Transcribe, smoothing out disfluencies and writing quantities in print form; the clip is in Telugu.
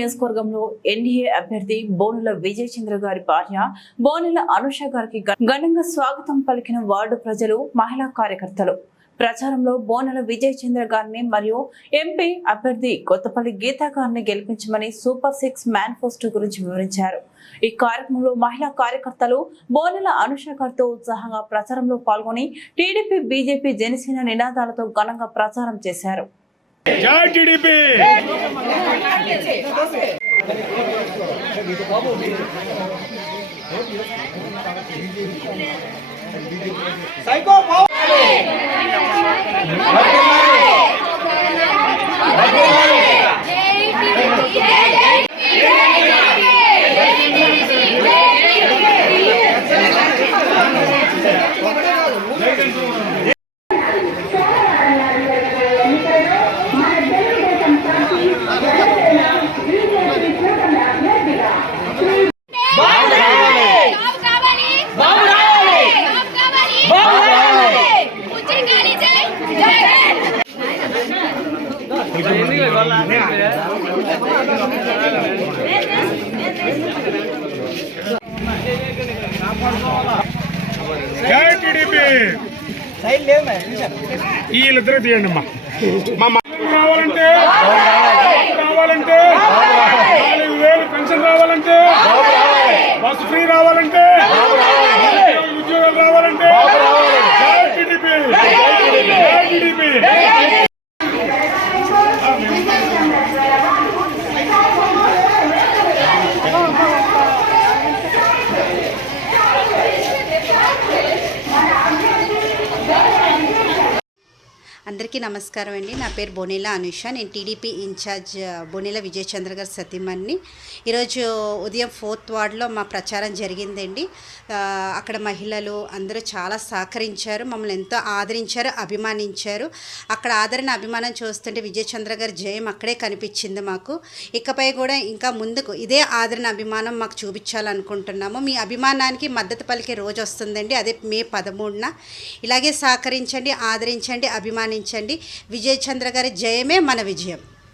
నియోజకవర్గంలో ఎన్డీఏ అభ్యర్థి బోనెల విజయ్ చంద్ర గారి భార్య బోనెల అనుష గారికి ఘనంగా స్వాగతం పలికిన వార్డు ప్రజలు, మహిళా కార్యకర్తలు. ప్రచారంలో బోనెల విజయ్ చంద్ర గారిని మరియు ఎంపీ అభ్యర్థి కొత్తపల్లి గీతా గారిని గెలిపించమని సూపర్ 6 మేనిఫెస్టో గురించి వివరించారు. ఈ కార్యక్రమంలో మహిళా కార్యకర్తలు బోనెల అనుష గారితో ఉత్సాహంగా ప్రచారంలో పాల్గొని టీడీపీ, బీజేపీ, జనసేన నినాదాలతో ఘనంగా ప్రచారం చేశారు. జై టీడీపీ. సైకో జై టీడీపీ. వీళ్ళిద్దరూ తీయండి అమ్మా. మా రావాలంటే 4,000 పెన్షన్ రావాలంటే, బస్సు ఫ్రీ రావాలంటే, ఉద్యోగాలు రావాలంటే జై టీడీపీ. జై టీడీపీ. అందరికీ నమస్కారం అండి. నా పేరు బోనెల అనుష. నేను టీడీపీ ఇన్ఛార్జ్ బోనెల విజయ్ చంద్ర గారి సతీమణిని. ఈరోజు ఉదయం 4th వార్డులో మా ప్రచారం జరిగిందండి. అక్కడ మహిళలు అందరూ చాలా సహకరించారు, మమ్మల్ని ఎంతో ఆదరించారు, అభిమానించారు. అక్కడ ఆదరణ, అభిమానం చూస్తుంటే విజయ్ చంద్ర గారి జయం అక్కడే కనిపించింది మాకు. ఇకపై కూడా ఇంకా ముందుకు ఇదే ఆదరణ, అభిమానం మాకు చూపించాలనుకుంటున్నాము. మీ అభిమానానికి మద్దతు పలికే రోజు వస్తుందండి, అదే మే 13న. ఇలాగే సహకరించండి, ఆదరించండి, అభిమానించండి. విజయ్ చంద్ర గారి జయమే మన విజయం.